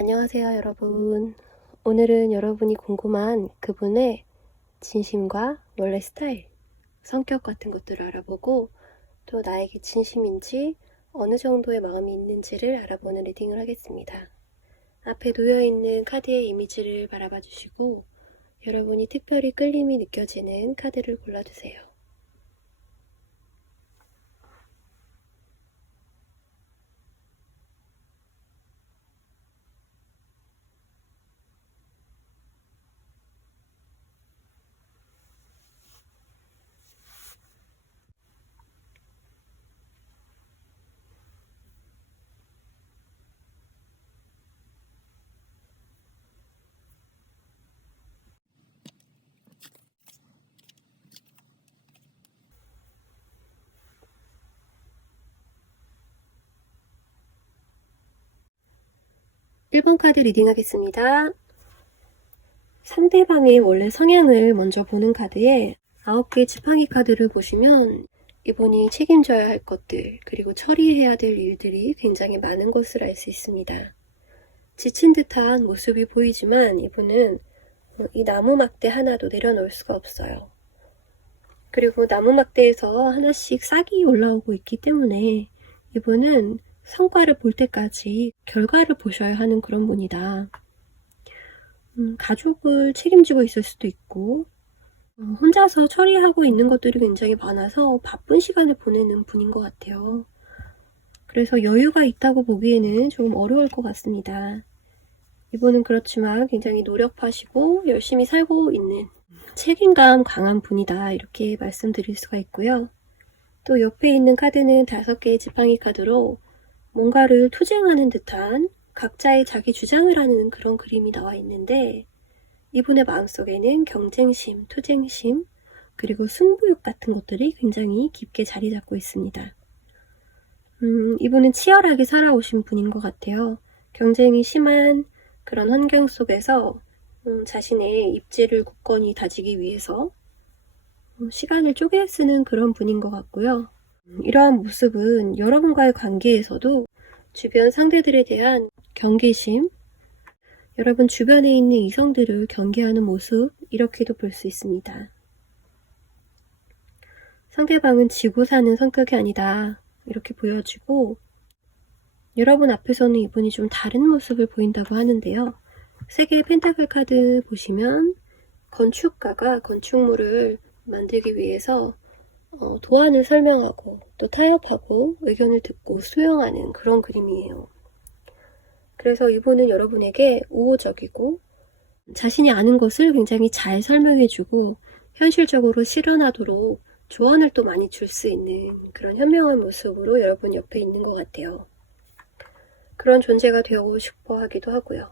안녕하세요, 여러분. 오늘은 여러분이 궁금한 그분의 진심과 원래 스타일, 성격 같은 것들을 알아보고 또 나에게 진심인지 어느 정도의 마음이 있는지를 알아보는 리딩을 하겠습니다. 앞에 놓여있는 카드의 이미지를 바라봐 주시고 여러분이 특별히 끌림이 느껴지는 카드를 골라주세요. 1번 카드 리딩 하겠습니다. 상대방의 원래 성향을 먼저 보는 카드에 9개의 지팡이 카드를 보시면 이분이 책임져야 할 것들 그리고 처리해야 될 일들이 굉장히 많은 것을 알 수 있습니다. 지친 듯한 모습이 보이지만 이분은 이 나무 막대 하나도 내려놓을 수가 없어요. 그리고 나무 막대에서 하나씩 싹이 올라오고 있기 때문에 이분은 성과를 볼 때까지 결과를 보셔야 하는 그런 분이다. 가족을 책임지고 있을 수도 있고 혼자서 처리하고 있는 것들이 굉장히 많아서 바쁜 시간을 보내는 분인 것 같아요. 그래서 여유가 있다고 보기에는 조금 어려울 것 같습니다. 이분은 그렇지만 굉장히 노력하시고 열심히 살고 있는 책임감 강한 분이다, 이렇게 말씀드릴 수가 있고요. 또 옆에 있는 카드는 5개의 지팡이 카드로 뭔가를 투쟁하는 듯한 각자의 자기 주장을 하는 그런 그림이 나와 있는데 이분의 마음속에는 경쟁심, 투쟁심, 그리고 승부욕 같은 것들이 굉장히 깊게 자리 잡고 있습니다. 이분은 치열하게 살아오신 분인 것 같아요. 경쟁이 심한 그런 환경 속에서 자신의 입지를 굳건히 다지기 위해서 시간을 쪼개 쓰는 그런 분인 것 같고요. 이러한 모습은 여러분과의 관계에서도 주변 상대들에 대한 경계심, 여러분 주변에 있는 이성들을 경계하는 모습, 이렇게도 볼 수 있습니다. 상대방은 지고 사는 성격이 아니다, 이렇게 보여지고 여러분 앞에서는 이분이 좀 다른 모습을 보인다고 하는데요. 3개의 펜타클 카드 보시면 건축가가 건축물을 만들기 위해서 도안을 설명하고 또 타협하고 의견을 듣고 수용하는 그런 그림이에요. 그래서 이분은 여러분에게 우호적이고 자신이 아는 것을 굉장히 잘 설명해주고 현실적으로 실현하도록 조언을 또 많이 줄 수 있는 그런 현명한 모습으로 여러분 옆에 있는 것 같아요. 그런 존재가 되고 싶어 하기도 하고요.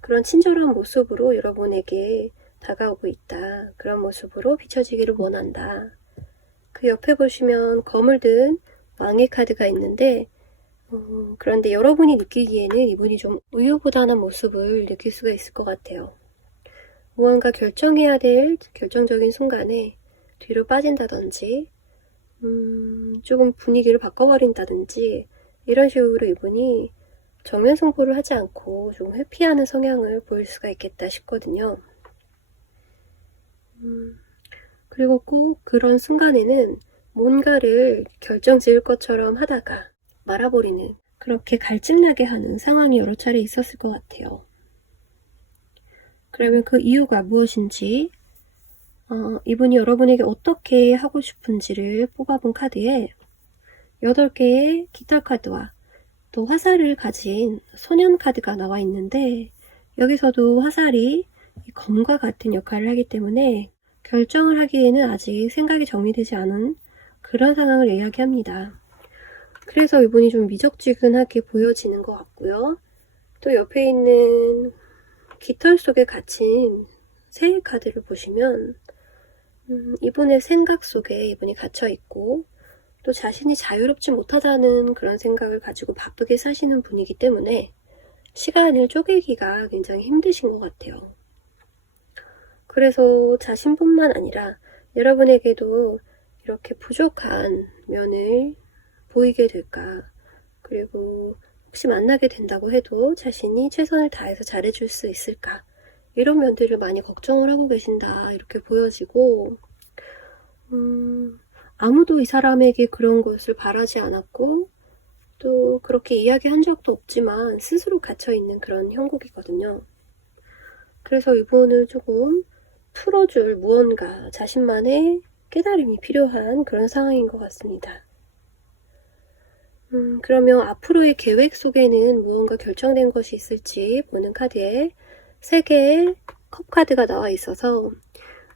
그런 친절한 모습으로 여러분에게 다가오고 있다, 그런 모습으로 비춰지기를 원한다. 그 옆에 보시면 검을 든 왕의 카드가 있는데 그런데 여러분이 느끼기에는 이분이 좀 우유부단한 모습을 느낄 수가 있을 것 같아요. 무언가 결정해야 될 결정적인 순간에 뒤로 빠진다든지 조금 분위기를 바꿔버린다든지 이런 식으로 이분이 정면 승부를 하지 않고 좀 회피하는 성향을 보일 수가 있겠다 싶거든요. 그리고 꼭 그런 순간에는 뭔가를 결정 지을 것처럼 하다가 말아버리는, 그렇게 갈증나게 하는 상황이 여러 차례 있었을 것 같아요. 그러면 그 이유가 무엇인지 이분이 여러분에게 어떻게 하고 싶은지를 뽑아본 카드에 8개의 깃털 카드와 또 화살을 가진 소년 카드가 나와 있는데 여기서도 화살이 검과 같은 역할을 하기 때문에 결정을 하기에는 아직 생각이 정리되지 않은 그런 상황을 이야기합니다. 그래서 이분이 좀 미적지근하게 보여지는 것 같고요. 또 옆에 있는 깃털 속에 갇힌 새 카드를 보시면 이분의 생각 속에 이분이 갇혀있고 또 자신이 자유롭지 못하다는 그런 생각을 가지고 바쁘게 사시는 분이기 때문에 시간을 쪼개기가 굉장히 힘드신 것 같아요. 그래서 자신뿐만 아니라 여러분에게도 이렇게 부족한 면을 보이게 될까, 그리고 혹시 만나게 된다고 해도 자신이 최선을 다해서 잘해줄 수 있을까? 이런 면들을 많이 걱정을 하고 계신다. 이렇게 보여지고, 아무도 이 사람에게 그런 것을 바라지 않았고, 또 그렇게 이야기한 적도 없지만 스스로 갇혀있는 그런 형국이거든요. 그래서 이분을 조금 풀어줄 무언가, 자신만의 깨달음이 필요한 그런 상황인 것 같습니다. 그러면 앞으로의 계획 속에는 무언가 결정된 것이 있을지 보는 카드에 3개의 컵 카드가 나와 있어서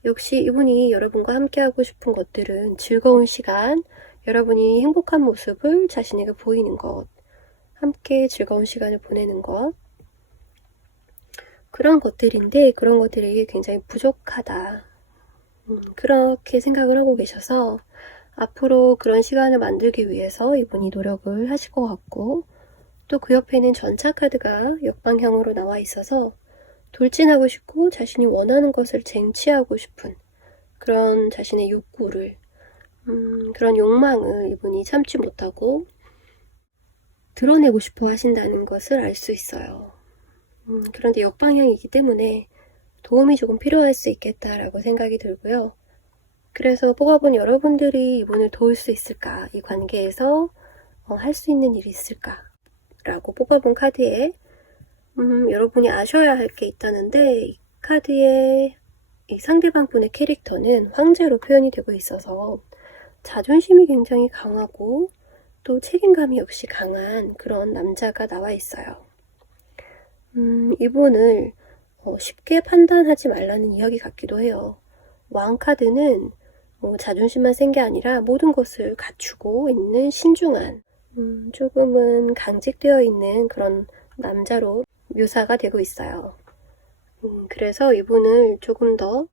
역시 이분이 여러분과 함께하고 싶은 것들은 즐거운 시간, 여러분이 행복한 모습을 자신에게 보이는 것, 함께 즐거운 시간을 보내는 것, 그런 것들인데 그런 것들이 굉장히 부족하다. 그렇게 생각을 하고 계셔서 앞으로 그런 시간을 만들기 위해서 이분이 노력을 하실 것 같고, 또 그 옆에는 전차 카드가 역방향으로 나와 있어서 돌진하고 싶고 자신이 원하는 것을 쟁취하고 싶은 그런 자신의 욕구를, 그런 욕망을 이분이 참지 못하고 드러내고 싶어 하신다는 것을 알 수 있어요. 그런데 역방향이기 때문에 도움이 조금 필요할 수 있겠다라고 생각이 들고요. 그래서 뽑아본 여러분들이 이분을 도울 수 있을까? 이 관계에서 할 수 있는 일이 있을까? 라고 뽑아본 카드에 여러분이 아셔야 할 게 있다는데, 이 카드의 이 상대방 분의 캐릭터는 황제로 표현이 되고 있어서 자존심이 굉장히 강하고 또 책임감이 역시 강한 그런 남자가 나와 있어요. 이분을 쉽게 판단하지 말라는 이야기 같기도 해요. 왕 카드는 자존심만 센 게 아니라 모든 것을 갖추고 있는 신중한, 조금은 강직되어 있는 그런 남자로 묘사가 되고 있어요. 그래서 이분을 조금 더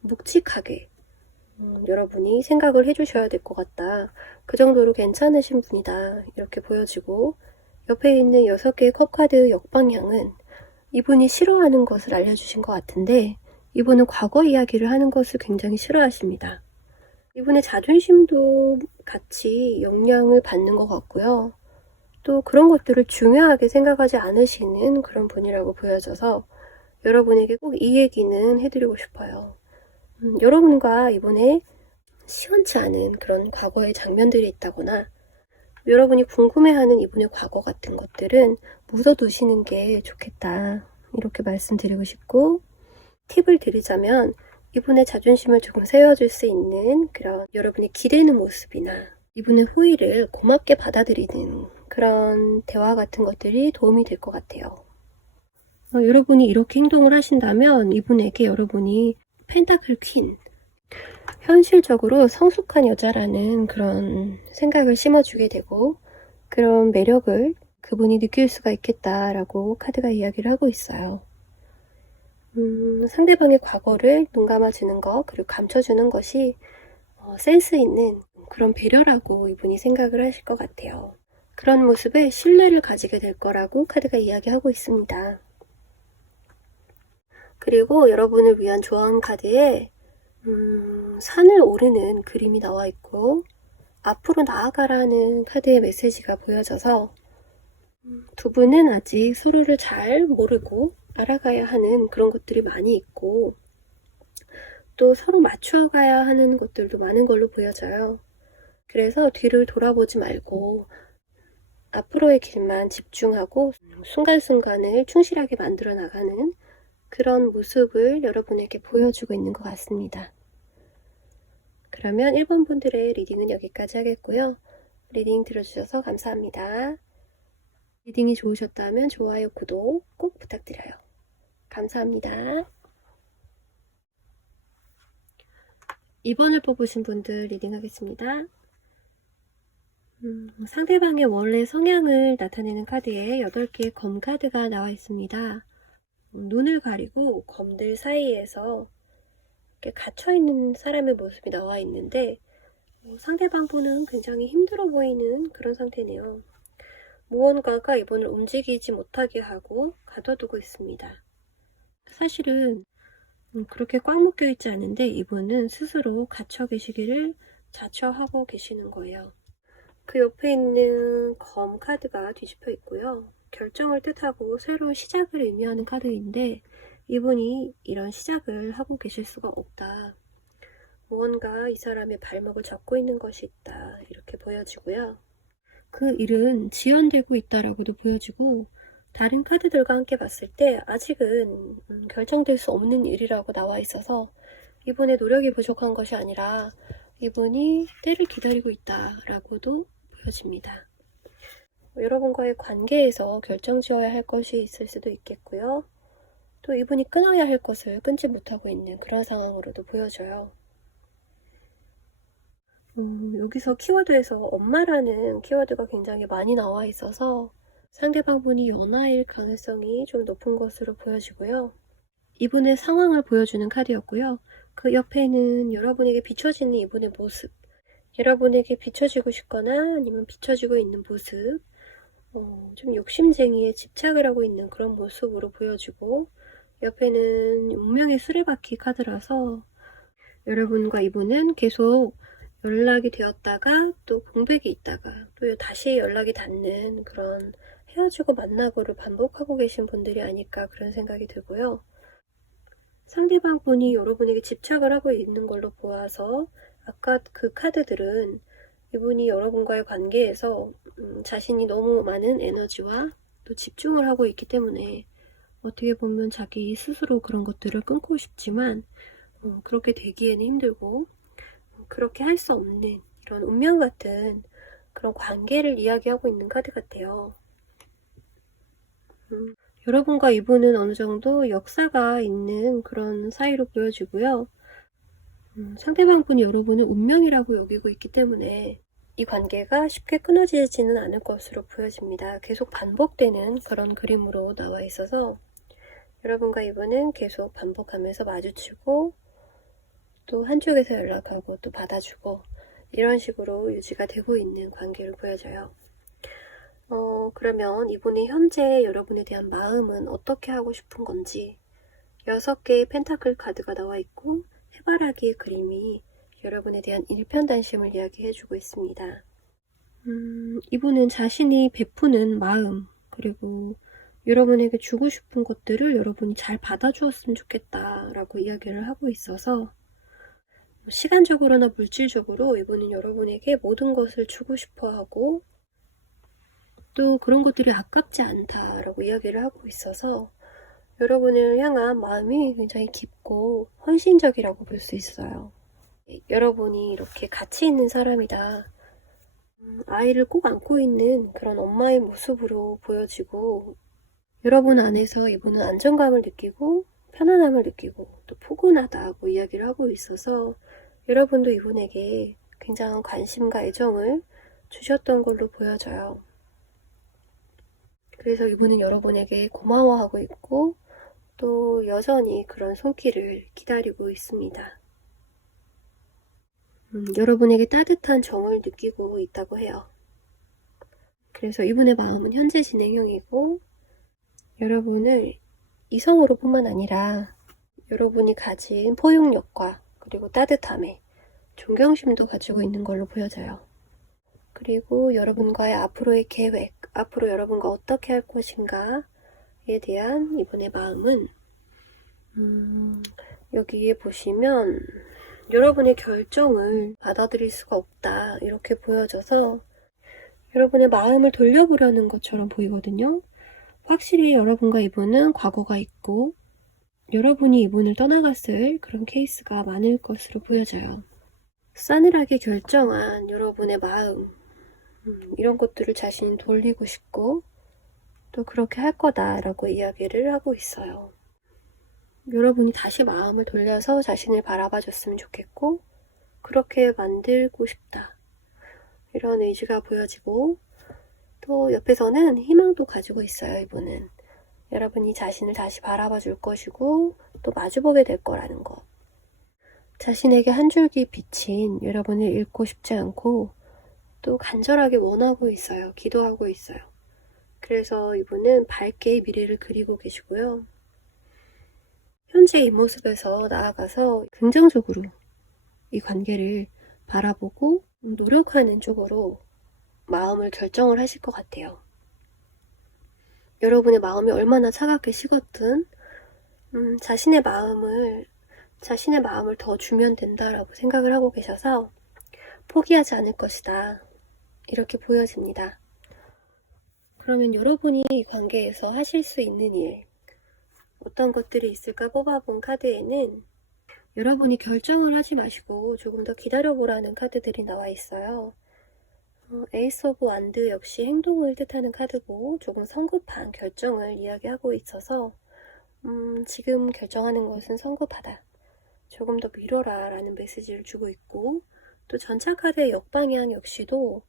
묵직하게 여러분이 생각을 해주셔야 될 것 같다. 그 정도로 괜찮으신 분이다. 이렇게 보여지고, 옆에 있는 6개의 컵카드 역방향은 이분이 싫어하는 것을 알려주신 것 같은데, 이분은 과거 이야기를 하는 것을 굉장히 싫어하십니다. 이분의 자존심도 같이 영향을 받는 것 같고요. 또 그런 것들을 중요하게 생각하지 않으시는 그런 분이라고 보여져서 여러분에게 꼭 이 얘기는 해드리고 싶어요. 여러분과 이번에 시원치 않은 그런 과거의 장면들이 있다거나 여러분이 궁금해하는 이분의 과거 같은 것들은 묻어두시는 게 좋겠다. 이렇게 말씀드리고 싶고, 팁을 드리자면 이분의 자존심을 조금 세워줄 수 있는 그런 여러분이 기대는 모습이나 이분의 후회를 고맙게 받아들이는 그런 대화 같은 것들이 도움이 될 것 같아요. 여러분이 이렇게 행동을 하신다면 이분에게 여러분이 펜타클 퀸, 현실적으로 성숙한 여자라는 그런 생각을 심어주게 되고 그런 매력을 그분이 느낄 수가 있겠다라고 카드가 이야기를 하고 있어요. 상대방의 과거를 눈감아주는 것, 그리고 감춰주는 것이 센스 있는 그런 배려라고 이분이 생각을 하실 것 같아요. 그런 모습에 신뢰를 가지게 될 거라고 카드가 이야기하고 있습니다. 그리고 여러분을 위한 조언 카드에 산을 오르는 그림이 나와 있고 앞으로 나아가라는 카드의 메시지가 보여져서 두 분은 아직 서로를 잘 모르고 알아가야 하는 그런 것들이 많이 있고 또 서로 맞춰가야 하는 것들도 많은 걸로 보여져요. 그래서 뒤를 돌아보지 말고 앞으로의 길만 집중하고 순간순간을 충실하게 만들어 나가는 그런 모습을 여러분에게 보여주고 있는 것 같습니다. 그러면 1번 분들의 리딩은 여기까지 하겠고요. 리딩 들어주셔서 감사합니다. 리딩이 좋으셨다면 좋아요, 구독 꼭 부탁드려요. 감사합니다. 2번을 뽑으신 분들 리딩 하겠습니다. 상대방의 원래 성향을 나타내는 카드에 8개의 검 카드가 나와 있습니다. 눈을 가리고 검들 사이에서 이렇게 갇혀있는 사람의 모습이 나와 있는데 상대방 분은 굉장히 힘들어 보이는 그런 상태네요. 무언가가 이분을 움직이지 못하게 하고 가둬두고 있습니다. 사실은 그렇게 꽉 묶여 있지 않은데 이분은 스스로 갇혀 계시기를 자처하고 계시는 거예요. 그 옆에 있는 검 카드가 뒤집혀 있고요. 결정을 뜻하고 새로운 시작을 의미하는 카드인데 이분이 이런 시작을 하고 계실 수가 없다. 무언가 이 사람의 발목을 잡고 있는 것이 있다. 이렇게 보여지고요. 그 일은 지연되고 있다라고도 보여지고 다른 카드들과 함께 봤을 때 아직은 결정될 수 없는 일이라고 나와 있어서 이분의 노력이 부족한 것이 아니라 이분이 때를 기다리고 있다라고도 보여집니다. 여러분과의 관계에서 결정지어야 할 것이 있을 수도 있겠고요. 또 이분이 끊어야 할 것을 끊지 못하고 있는 그런 상황으로도 보여져요. 여기서 키워드에서 엄마라는 키워드가 굉장히 많이 나와 있어서 상대방 분이 연하일 가능성이 좀 높은 것으로 보여지고요. 이분의 상황을 보여주는 카드였고요. 그 옆에는 여러분에게 비춰지는 이분의 모습, 여러분에게 비춰지고 싶거나 아니면 비춰지고 있는 모습, 좀 욕심쟁이에 집착을 하고 있는 그런 모습으로 보여지고, 옆에는 운명의 수레바퀴 카드라서 여러분과 이분은 계속 연락이 되었다가 또 공백이 있다가 또 다시 연락이 닿는 그런 헤어지고 만나고를 반복하고 계신 분들이 아닐까 그런 생각이 들고요. 상대방 분이 여러분에게 집착을 하고 있는 걸로 보아서 아까 그 카드들은 이분이 여러분과의 관계에서 자신이 너무 많은 에너지와 또 집중을 하고 있기 때문에 어떻게 보면 자기 스스로 그런 것들을 끊고 싶지만 그렇게 되기에는 힘들고 그렇게 할 수 없는 이런 운명 같은 그런 관계를 이야기하고 있는 카드 같아요. 여러분과 이분은 어느 정도 역사가 있는 그런 사이로 보여지고요. 상대방 분이 여러분을 운명이라고 여기고 있기 때문에 이 관계가 쉽게 끊어지지는 않을 것으로 보여집니다. 계속 반복되는 그런 그림으로 나와 있어서 여러분과 이분은 계속 반복하면서 마주치고 또 한쪽에서 연락하고 또 받아주고 이런 식으로 유지가 되고 있는 관계를 보여줘요. 그러면 이분이 현재 여러분에 대한 마음은 어떻게 하고 싶은 건지 6개의 펜타클 카드가 나와 있고 해바라기의 그림이 여러분에 대한 일편단심을 이야기해주고 있습니다. 이분은 자신이 베푸는 마음 그리고 여러분에게 주고 싶은 것들을 여러분이 잘 받아주었으면 좋겠다라고 이야기를 하고 있어서 시간적으로나 물질적으로 이분은 여러분에게 모든 것을 주고 싶어하고 또 그런 것들이 아깝지 않다라고 이야기를 하고 있어서 여러분을 향한 마음이 굉장히 깊고 헌신적이라고 볼 수 있어요. 여러분이 이렇게 가치 있는 사람이다. 아이를 꼭 안고 있는 그런 엄마의 모습으로 보여지고 여러분 안에서 이분은 안정감을 느끼고 편안함을 느끼고 또 포근하다고 이야기를 하고 있어서 여러분도 이분에게 굉장한 관심과 애정을 주셨던 걸로 보여져요. 그래서 이분은 여러분에게 고마워하고 있고 또 여전히 그런 손길을 기다리고 있습니다. 여러분에게 따뜻한 정을 느끼고 있다고 해요. 그래서 이분의 마음은 현재 진행형이고 여러분을 이성으로 뿐만 아니라 여러분이 가진 포용력과 그리고 따뜻함에 존경심도 가지고 있는 걸로 보여져요. 그리고 여러분과의 앞으로의 계획, 앞으로 여러분과 어떻게 할 것인가에 대한 이분의 마음은 여기에 보시면 여러분의 결정을 받아들일 수가 없다 이렇게 보여져서 여러분의 마음을 돌려보려는 것처럼 보이거든요. 확실히 여러분과 이분은 과거가 있고 여러분이 이분을 떠나갔을 그런 케이스가 많을 것으로 보여져요. 싸늘하게 결정한 여러분의 마음 이런 것들을 자신이 돌리고 싶고 또 그렇게 할 거다라고 이야기를 하고 있어요. 여러분이 다시 마음을 돌려서 자신을 바라봐 줬으면 좋겠고 그렇게 만들고 싶다 이런 의지가 보여지고 또 옆에서는 희망도 가지고 있어요. 이분은 여러분이 자신을 다시 바라봐 줄 것이고 또 마주보게 될 거라는 것 자신에게 한 줄기 빛인 여러분을 잃고 싶지 않고 또 간절하게 원하고 있어요. 기도하고 있어요. 그래서 이분은 밝게 미래를 그리고 계시고요. 현재 이 모습에서 나아가서 긍정적으로 이 관계를 바라보고 노력하는 쪽으로 마음을 결정을 하실 것 같아요. 여러분의 마음이 얼마나 차갑게 식었든 자신의 마음을 더 주면 된다라고 생각을 하고 계셔서 포기하지 않을 것이다. 이렇게 보여집니다. 그러면 여러분이 이 관계에서 하실 수 있는 일, 어떤 것들이 있을까 뽑아본 카드에는 여러분이 결정을 하지 마시고 조금 더 기다려보라는 카드들이 나와 있어요. 에이스 오브 완드 역시 행동을 뜻하는 카드고 조금 성급한 결정을 이야기하고 있어서 지금 결정하는 것은 성급하다. 조금 더 미뤄라 라는 메시지를 주고 있고, 또 전차 카드의 역방향 역시도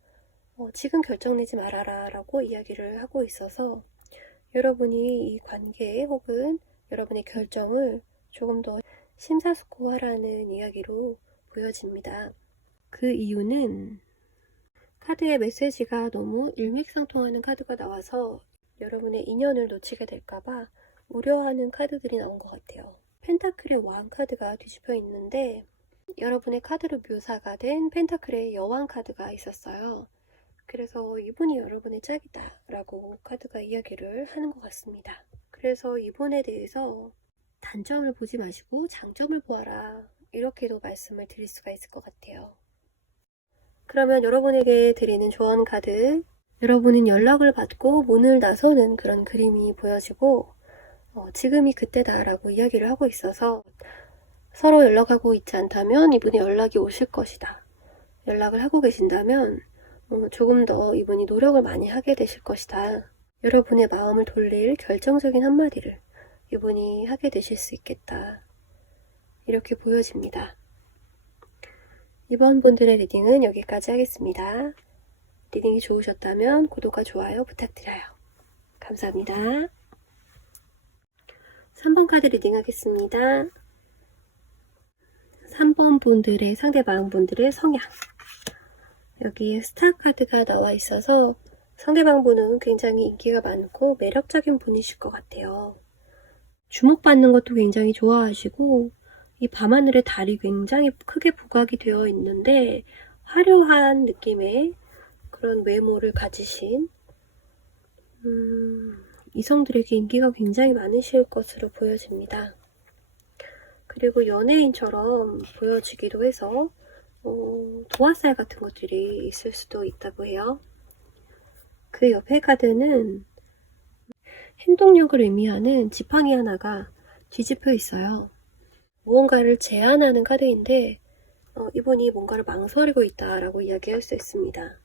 지금 결정 내지 말아라 라고 이야기를 하고 있어서 여러분이 이 관계 혹은 여러분의 결정을 조금 더 심사숙고하라는 이야기로 보여집니다. 그 이유는 카드의 메시지가 너무 일맥상통하는 카드가 나와서 여러분의 인연을 놓치게 될까봐 우려하는 카드들이 나온 것 같아요. 펜타클의 왕 카드가 뒤집혀 있는데 여러분의 카드로 묘사가 된 펜타클의 여왕 카드가 있었어요. 그래서 이분이 여러분의 짝이다 라고 카드가 이야기를 하는 것 같습니다. 그래서 이분에 대해서 단점을 보지 마시고 장점을 보아라, 이렇게도 말씀을 드릴 수가 있을 것 같아요. 그러면 여러분에게 드리는 조언 카드, 여러분은 연락을 받고 문을 나서는 그런 그림이 보여지고 지금이 그때다 라고 이야기를 하고 있어서 서로 연락하고 있지 않다면 이분의 연락이 오실 것이다. 연락을 하고 계신다면 조금 더 이분이 노력을 많이 하게 되실 것이다. 여러분의 마음을 돌릴 결정적인 한마디를 이분이 하게 되실 수 있겠다. 이렇게 보여집니다. 이번 분들의 리딩은 여기까지 하겠습니다. 리딩이 좋으셨다면 구독과 좋아요 부탁드려요. 감사합니다. 3번 카드 리딩 하겠습니다. 3번 분들의 상대방 분들의 성향. 여기에 스타 카드가 나와 있어서 상대방 분은 굉장히 인기가 많고 매력적인 분이실 것 같아요. 주목받는 것도 굉장히 좋아하시고 이 밤하늘의 달이 굉장히 크게 부각이 되어 있는데 화려한 느낌의 그런 외모를 가지신 이성들에게 인기가 굉장히 많으실 것으로 보여집니다. 그리고 연예인처럼 보여지기도 해서 도화살 같은 것들이 있을 수도 있다고 해요. 그 옆에 카드는 행동력을 의미하는 지팡이 하나가 뒤집혀 있어요. 무언가를 제안하는 카드인데 이분이 뭔가를 망설이고 있다라고 이야기할 수 있습니다.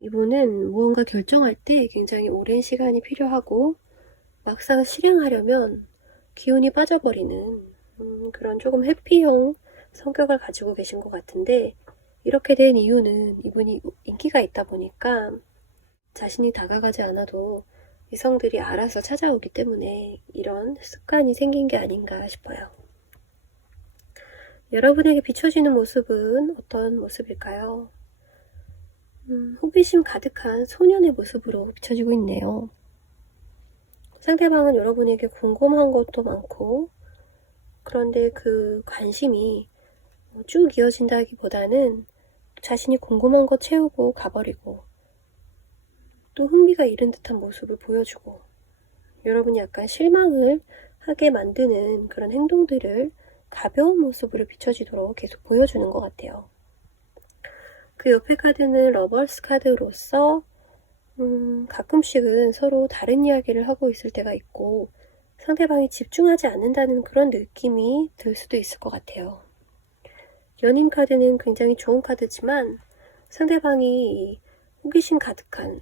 이분은 무언가 결정할 때 굉장히 오랜 시간이 필요하고 막상 실행하려면 기운이 빠져버리는 그런 조금 회피형 성격을 가지고 계신 것 같은데, 이렇게 된 이유는 이분이 인기가 있다 보니까 자신이 다가가지 않아도 이성들이 알아서 찾아오기 때문에 이런 습관이 생긴 게 아닌가 싶어요. 여러분에게 비춰지는 모습은 어떤 모습일까요? 호기심 가득한 소년의 모습으로 비춰지고 있네요. 상대방은 여러분에게 궁금한 것도 많고, 그런데 그 관심이 쭉 이어진다기보다는 자신이 궁금한 거 채우고 가버리고 또 흥미가 잃은 듯한 모습을 보여주고 여러분이 약간 실망을 하게 만드는 그런 행동들을 가벼운 모습으로 비춰지도록 계속 보여주는 것 같아요. 그 옆에 카드는 러버스 카드로서 가끔씩은 서로 다른 이야기를 하고 있을 때가 있고 상대방이 집중하지 않는다는 그런 느낌이 들 수도 있을 것 같아요. 연인 카드는 굉장히 좋은 카드지만 상대방이 호기심 가득한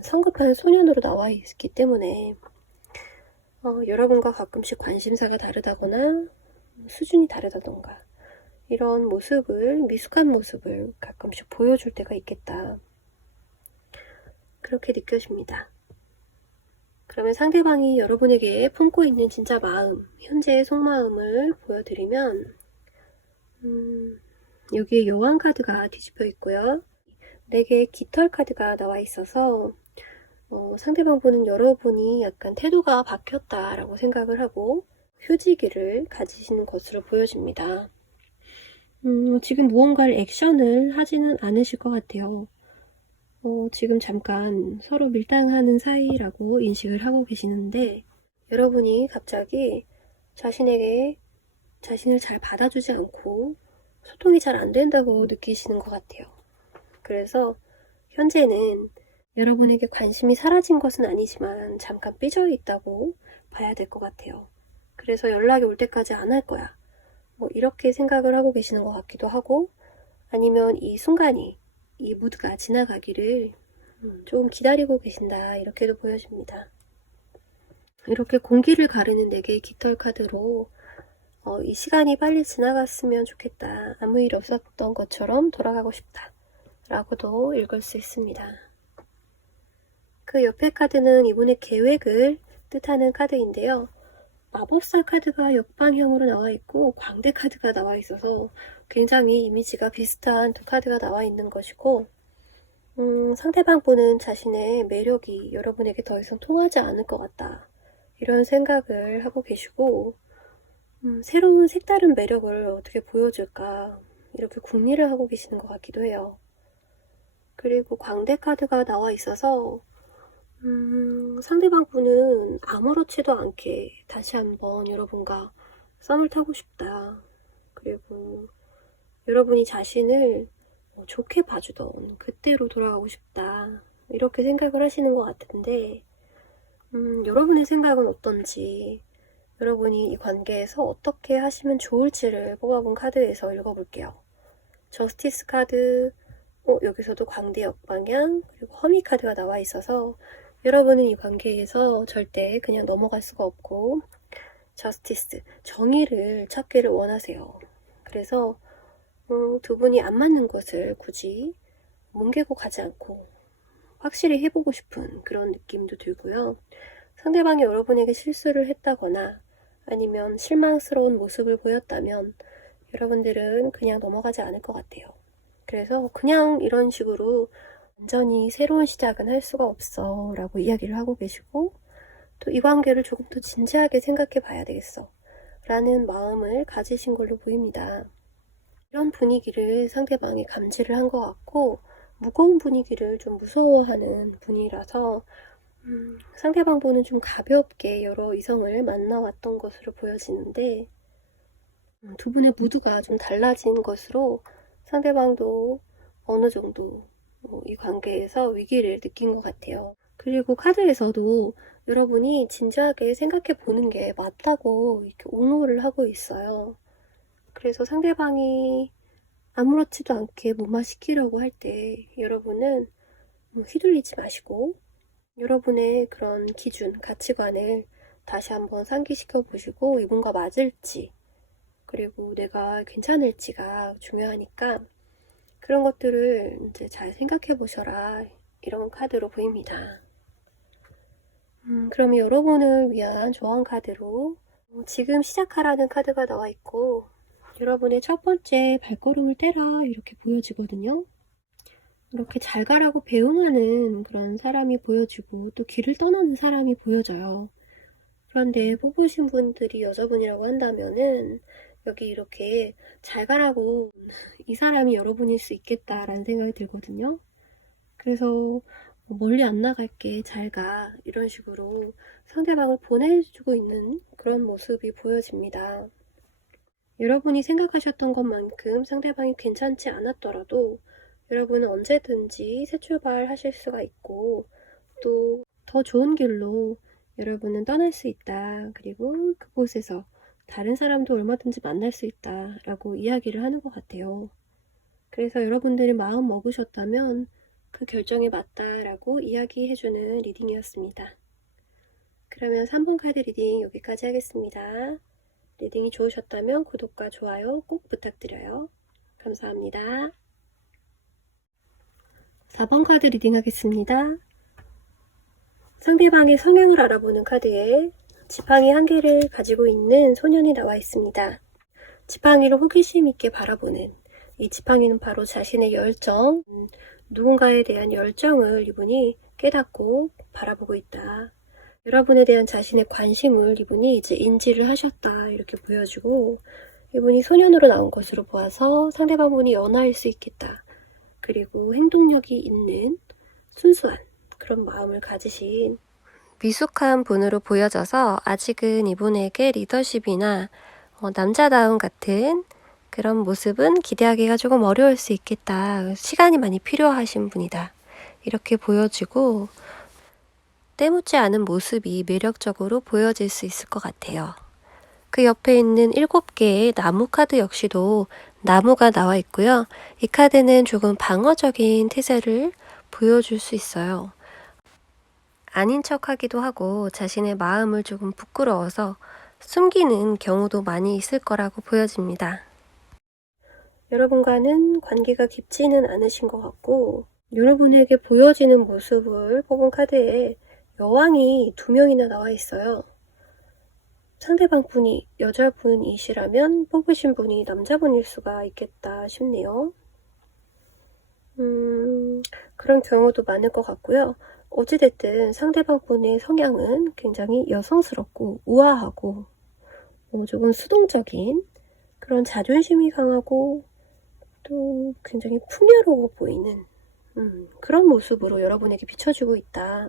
성급한 소년으로 나와 있기 때문에 여러분과 가끔씩 관심사가 다르다거나 수준이 다르다던가 이런 모습을, 미숙한 모습을 가끔씩 보여줄 때가 있겠다. 그렇게 느껴집니다. 그러면 상대방이 여러분에게 품고 있는 진짜 마음, 현재의 속마음을 보여드리면 여기에 여왕 카드가 뒤집혀 있고요. 4개의 깃털 카드가 나와 있어서 상대방 분은 여러분이 약간 태도가 바뀌었다라고 생각을 하고 휴지기를 가지시는 것으로 보여집니다. 지금 무언가를 액션을 하지는 않으실 것 같아요. 지금 잠깐 서로 밀당하는 사이라고 인식을 하고 계시는데 여러분이 갑자기 자신에게 자신을 잘 받아주지 않고 소통이 잘 안 된다고 느끼시는 것 같아요. 그래서 현재는 여러분에게 관심이 사라진 것은 아니지만 잠깐 삐져 있다고 봐야 될 것 같아요. 그래서 연락이 올 때까지 안 할 거야. 이렇게 생각을 하고 계시는 것 같기도 하고 아니면 이 순간이 이 무드가 지나가기를 조금 기다리고 계신다 이렇게도 보여집니다. 이렇게 공기를 가르는 4개의 깃털 카드로 이 시간이 빨리 지나갔으면 좋겠다. 아무 일 없었던 것처럼 돌아가고 싶다. 라고도 읽을 수 있습니다. 그 옆에 카드는 이분의 계획을 뜻하는 카드인데요. 마법사 카드가 역방향으로 나와 있고 광대 카드가 나와 있어서 굉장히 이미지가 비슷한 두 카드가 나와 있는 것이고 상대방 분은 자신의 매력이 여러분에게 더 이상 통하지 않을 것 같다. 이런 생각을 하고 계시고 새로운 색다른 매력을 어떻게 보여줄까 이렇게 궁리를 하고 계시는 것 같기도 해요. 그리고 광대 카드가 나와 있어서 상대방 분은 아무렇지도 않게 다시 한번 여러분과 썸을 타고 싶다. 그리고 여러분이 자신을 좋게 봐주던 그때로 돌아가고 싶다. 이렇게 생각을 하시는 것 같은데 여러분의 생각은 어떤지 여러분이 이 관계에서 어떻게 하시면 좋을지를 뽑아본 카드에서 읽어볼게요. 저스티스 카드, 여기서도 광대 역방향, 그리고 허미 카드가 나와 있어서 여러분은 이 관계에서 절대 그냥 넘어갈 수가 없고 저스티스, 정의를 찾기를 원하세요. 그래서 두 분이 안 맞는 것을 굳이 뭉개고 가지 않고 확실히 해보고 싶은 그런 느낌도 들고요. 상대방이 여러분에게 실수를 했다거나 아니면 실망스러운 모습을 보였다면 여러분들은 그냥 넘어가지 않을 것 같아요. 그래서 그냥 이런 식으로 완전히 새로운 시작은 할 수가 없어 라고 이야기를 하고 계시고 또 이 관계를 조금 더 진지하게 생각해 봐야 되겠어 라는 마음을 가지신 걸로 보입니다. 이런 분위기를 상대방이 감지를 한 것 같고 무거운 분위기를 좀 무서워하는 분이라서 상대방 분은 좀 가볍게 여러 이성을 만나왔던 것으로 보여지는데 두 분의 무드가 좀 달라진 것으로 상대방도 어느 정도 이 관계에서 위기를 느낀 것 같아요. 그리고 카드에서도 여러분이 진지하게 생각해 보는 게 맞다고 이렇게 옹호를 하고 있어요. 그래서 상대방이 아무렇지도 않게 무마시키려고 할 때 여러분은 휘둘리지 마시고 여러분의 그런 기준, 가치관을 다시 한번 상기시켜 보시고 이분과 맞을지 그리고 내가 괜찮을지가 중요하니까 그런 것들을 이제 잘 생각해 보셔라 이런 카드로 보입니다. 그러면 여러분을 위한 조언 카드로 지금 시작하라는 카드가 나와 있고 여러분의 첫 번째 발걸음을 떼라 이렇게 보여지거든요. 이렇게 잘 가라고 배웅하는 그런 사람이 보여지고 또 길을 떠나는 사람이 보여져요. 그런데 뽑으신 분들이 여자분이라고 한다면은 여기 이렇게 잘 가라고 이 사람이 여러분일 수 있겠다라는 생각이 들거든요. 그래서 멀리 안 나갈게 잘 가 이런 식으로 상대방을 보내주고 있는 그런 모습이 보여집니다. 여러분이 생각하셨던 것만큼 상대방이 괜찮지 않았더라도 여러분은 언제든지 새 출발하실 수가 있고 또 더 좋은 길로 여러분은 떠날 수 있다. 그리고 그곳에서 다른 사람도 얼마든지 만날 수 있다 라고 이야기를 하는 것 같아요. 그래서 여러분들이 마음 먹으셨다면 그 결정에 맞다라고 이야기해주는 리딩이었습니다. 그러면 3번 카드 리딩 여기까지 하겠습니다. 리딩이 좋으셨다면 구독과 좋아요 꼭 부탁드려요. 감사합니다. 4번 카드 리딩 하겠습니다. 상대방의 성향을 알아보는 카드에 지팡이 한 개를 가지고 있는 소년이 나와 있습니다. 지팡이를 호기심 있게 바라보는 이 지팡이는 바로 자신의 열정, 누군가에 대한 열정을 이분이 깨닫고 바라보고 있다. 여러분에 대한 자신의 관심을 이분이 이제 인지를 하셨다 이렇게 보여주고 이분이 소년으로 나온 것으로 보아서 상대방 분이 연하일 수 있겠다. 그리고 행동력이 있는 순수한 그런 마음을 가지신 미숙한 분으로 보여져서 아직은 이분에게 리더십이나 남자다움 같은 그런 모습은 기대하기가 조금 어려울 수 있겠다. 시간이 많이 필요하신 분이다. 이렇게 보여지고 때묻지 않은 모습이 매력적으로 보여질 수 있을 것 같아요. 그 옆에 있는 7개의 나무 카드 역시도 나무가 나와 있고요. 이 카드는 조금 방어적인 태세를 보여줄 수 있어요. 아닌 척하기도 하고 자신의 마음을 조금 부끄러워서 숨기는 경우도 많이 있을 거라고 보여집니다. 여러분과는 관계가 깊지는 않으신 것 같고 여러분에게 보여지는 모습을 뽑은 카드에 여왕이 2명이나 나와 있어요. 상대방 분이 여자분이시라면 뽑으신 분이 남자분일 수가 있겠다 싶네요. 그런 경우도 많을 것 같고요. 어찌됐든 상대방 분의 성향은 굉장히 여성스럽고 우아하고 조금 수동적인 그런 자존심이 강하고 또 굉장히 풍요로워 보이는 그런 모습으로 여러분에게 비춰주고 있다.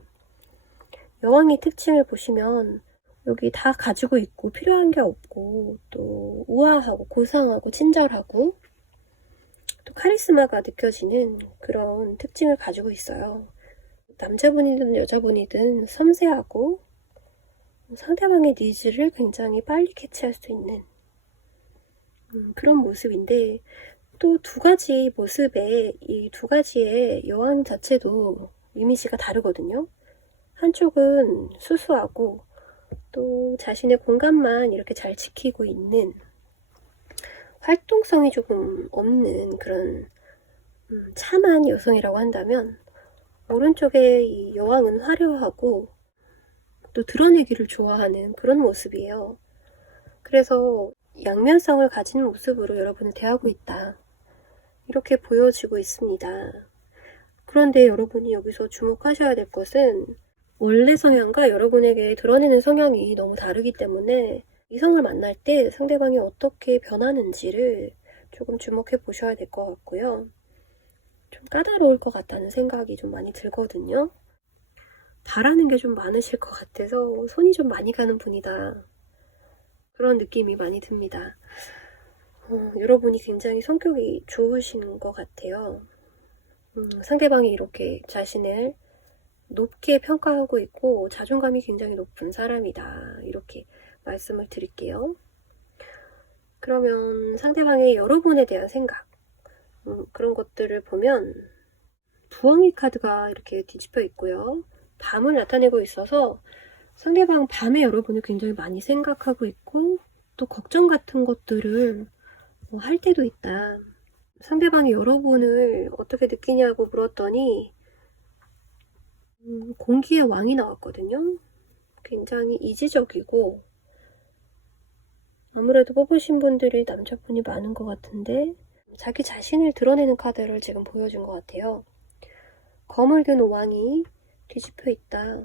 여왕의 특징을 보시면 여기 다 가지고 있고 필요한 게 없고 또 우아하고 고상하고 친절하고 또 카리스마가 느껴지는 그런 특징을 가지고 있어요. 남자분이든 여자분이든 섬세하고 상대방의 니즈를 굉장히 빨리 캐치할 수 있는 그런 모습인데 또 2가지 모습에 이 2가지의 여왕 자체도 이미지가 다르거든요. 한쪽은 수수하고 또 자신의 공간만 이렇게 잘 지키고 있는 활동성이 조금 없는 그런 참한 여성이라고 한다면 오른쪽에 이 여왕은 화려하고 또 드러내기를 좋아하는 그런 모습이에요. 그래서 양면성을 가진 모습으로 여러분을 대하고 있다. 이렇게 보여지고 있습니다. 그런데 여러분이 여기서 주목하셔야 될 것은 원래 성향과 여러분에게 드러내는 성향이 너무 다르기 때문에 이성을 만날 때 상대방이 어떻게 변하는지를 조금 주목해 보셔야 될 것 같고요. 좀 까다로울 것 같다는 생각이 좀 많이 들거든요. 바라는 게 좀 많으실 것 같아서 손이 좀 많이 가는 분이다. 그런 느낌이 많이 듭니다. 여러분이 굉장히 성격이 좋으신 것 같아요. 상대방이 이렇게 자신을 높게 평가하고 있고 자존감이 굉장히 높은 사람이다. 이렇게 말씀을 드릴게요. 그러면 상대방의 여러분에 대한 생각 그런 것들을 보면 부엉이 카드가 이렇게 뒤집혀 있고요. 밤을 나타내고 있어서 상대방 밤에 여러분을 굉장히 많이 생각하고 있고 또 걱정 같은 것들을 할 때도 있다. 상대방이 여러분을 어떻게 느끼냐고 물었더니 공기의 왕이 나왔거든요. 굉장히 이지적이고 아무래도 뽑으신 분들이 남자분이 많은 것 같은데 자기 자신을 드러내는 카드를 지금 보여준 것 같아요. 검을 든 왕이 뒤집혀 있다.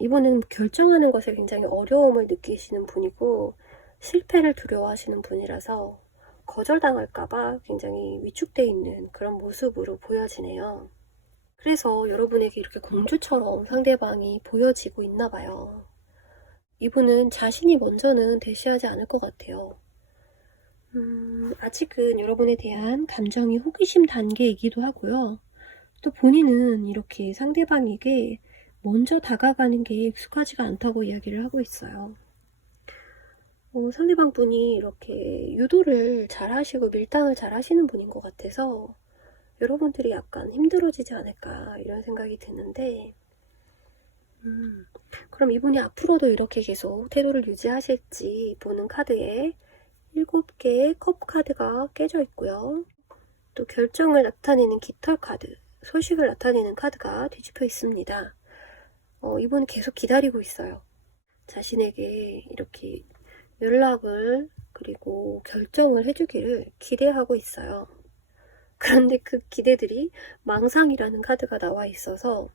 이분은 결정하는 것에 굉장히 어려움을 느끼시는 분이고 실패를 두려워하시는 분이라서 거절당할까봐 굉장히 위축되어 있는 그런 모습으로 보여지네요. 그래서 여러분에게 이렇게 공주처럼 상대방이 보여지고 있나 봐요. 이분은 자신이 먼저는 대시하지 않을 것 같아요. 아직은 여러분에 대한 감정이 호기심 단계이기도 하고요. 또 본인은 이렇게 상대방에게 먼저 다가가는 게 익숙하지가 않다고 이야기를 하고 있어요. 상대방 분이 이렇게 유도를 잘 하시고 밀당을 잘 하시는 분인 것 같아서 여러분들이 약간 힘들어지지 않을까 이런 생각이 드는데 그럼 이분이 앞으로도 이렇게 계속 태도를 유지하실지 보는 카드에 7개의 컵 카드가 깨져 있고요. 또 결정을 나타내는 깃털 카드, 소식을 나타내는 카드가 뒤집혀 있습니다. 이분은 계속 기다리고 있어요. 자신에게 이렇게 연락을 그리고 결정을 해주기를 기대하고 있어요. 그런데 그 기대들이 망상이라는 카드가 나와 있어서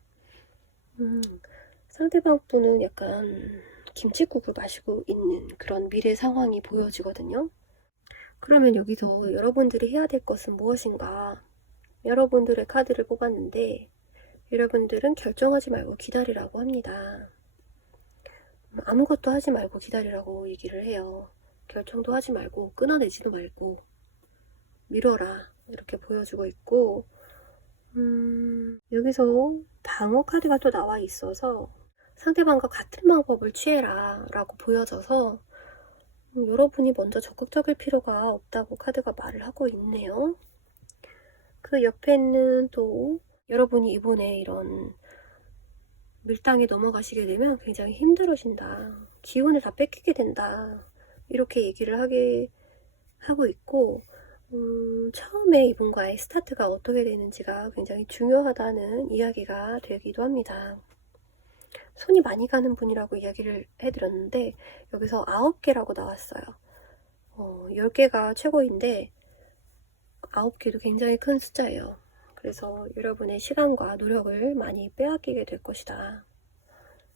상대방 분은 약간 김칫국을 마시고 있는 그런 미래 상황이 보여지거든요. 그러면 여기서 여러분들이 해야 될 것은 무엇인가? 여러분들의 카드를 뽑았는데 여러분들은 결정하지 말고 기다리라고 합니다. 아무것도 하지 말고 기다리라고 얘기를 해요. 결정도 하지 말고 끊어내지도 말고 미뤄라 이렇게 보여주고 있고, 여기서 방어 카드가 또 나와 있어서 상대방과 같은 방법을 취해라 라고 보여져서 여러분이 먼저 적극적일 필요가 없다고 카드가 말을 하고 있네요. 그 옆에는 또 여러분이 이번에 이런 밀당에 넘어가시게 되면 굉장히 힘들어진다, 기운을 다 뺏기게 된다 이렇게 얘기를 하고 있고, 처음에 이분과의 스타트가 어떻게 되는지가 굉장히 중요하다는 이야기가 되기도 합니다. 손이 많이 가는 분이라고 이야기를 해드렸는데 여기서 9개라고 나왔어요. 10개가 최고인데 9개도 굉장히 큰 숫자예요. 그래서 여러분의 시간과 노력을 많이 빼앗기게 될 것이다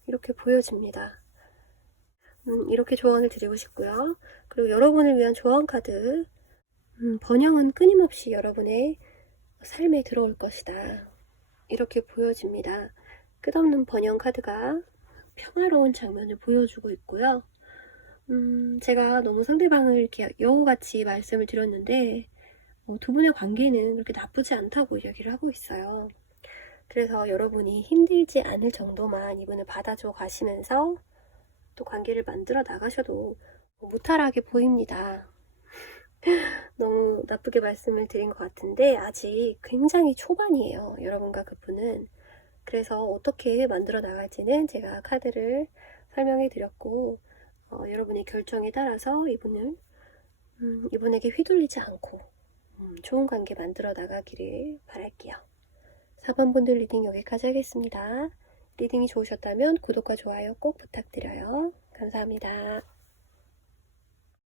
이렇게 보여집니다. 이렇게 조언을 드리고 싶고요. 그리고 여러분을 위한 조언 카드, 번영은 끊임없이 여러분의 삶에 들어올 것이다 이렇게 보여집니다. 끝없는 번영 카드가 평화로운 장면을 보여주고 있고요. 제가 너무 상대방을 이렇게 여우같이 말씀을 드렸는데 두 분의 관계는 그렇게 나쁘지 않다고 이야기를 하고 있어요. 그래서 여러분이 힘들지 않을 정도만 이분을 받아줘 가시면서 또 관계를 만들어 나가셔도 무탈하게 보입니다. 너무 나쁘게 말씀을 드린 것 같은데 아직 굉장히 초반이에요, 여러분과 그분은. 그래서 어떻게 만들어 나갈지는 제가 카드를 설명해 드렸고, 여러분의 결정에 따라서 이분에게 휘둘리지 않고 좋은 관계 만들어 나가기를 바랄게요. 4번 분들 리딩 여기까지 하겠습니다. 리딩이 좋으셨다면 구독과 좋아요 꼭 부탁드려요. 감사합니다.